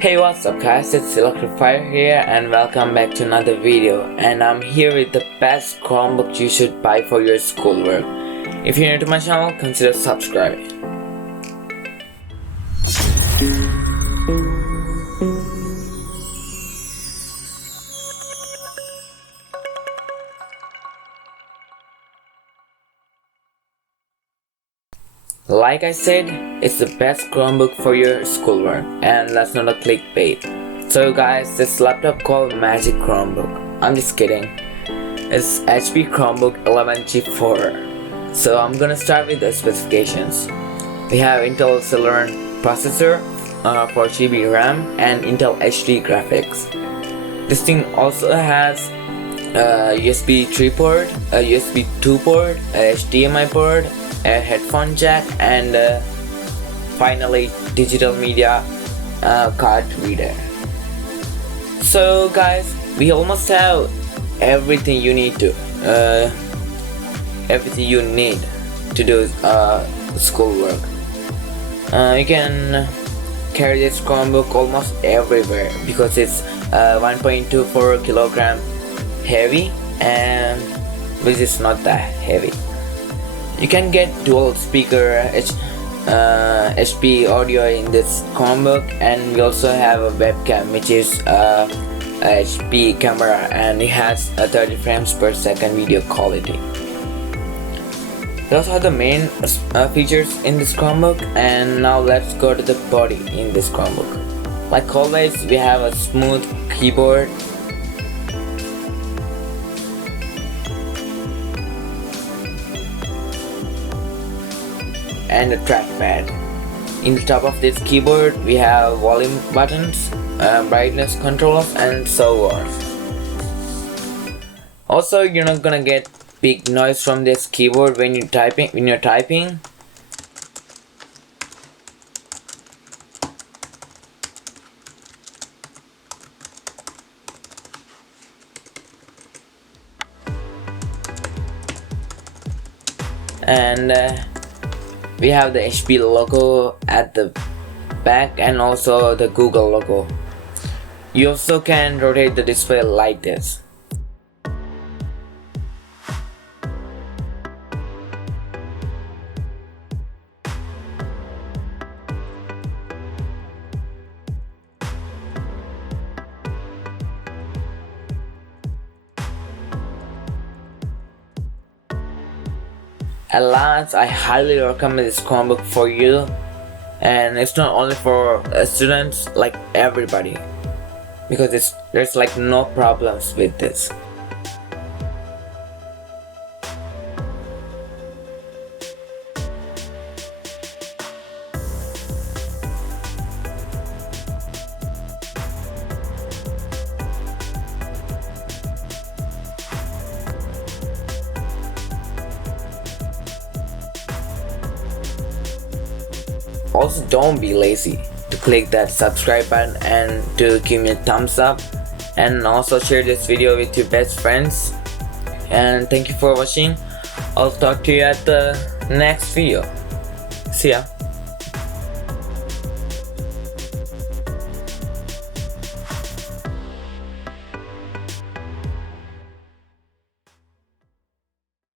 Hey, what's up guys, it's Electrifier here and welcome back to another video, and I'm here with the best Chromebook you should buy for your schoolwork. If you're new to my channel, consider subscribing. Like I said, it's the best Chromebook for your schoolwork, and that's not a clickbait. So guys, this laptop called Magic Chromebook. I'm just kidding. It's HP Chromebook 11 G4. So I'm gonna start with the specifications. We have Intel Celeron processor, 4GB RAM, and Intel HD graphics. This thing also has USB 3 port, a USB 2 port, a HDMI port, a headphone jack, and finally digital media card reader. So guys, we almost have everything you need to do schoolwork. You can carry this Chromebook almost everywhere because it's 1.24 kilogram heavy, and which is not that heavy. You can get dual speaker HP audio in this Chromebook, and we also have a webcam which is a HP camera, and it has a 30 frames per second video quality. Those are the main features in this Chromebook, and now let's go to the body in this Chromebook. Like always, we have a smooth keyboard, and a trackpad. In the top of this keyboard we have volume buttons, brightness controls, and so on. Also, you're not gonna get big noise from this keyboard when you're typing. And we have the HP logo at the back and also the Google logo. You also can rotate the display like this. At last, I highly recommend this Chromebook for you, and it's not only for students, like everybody, because there's like no problems with this. Also, don't be lazy to click that subscribe button and to give me a thumbs up, and also share this video with your best friends. And thank you for watching. I'll talk to you at the next video. See ya.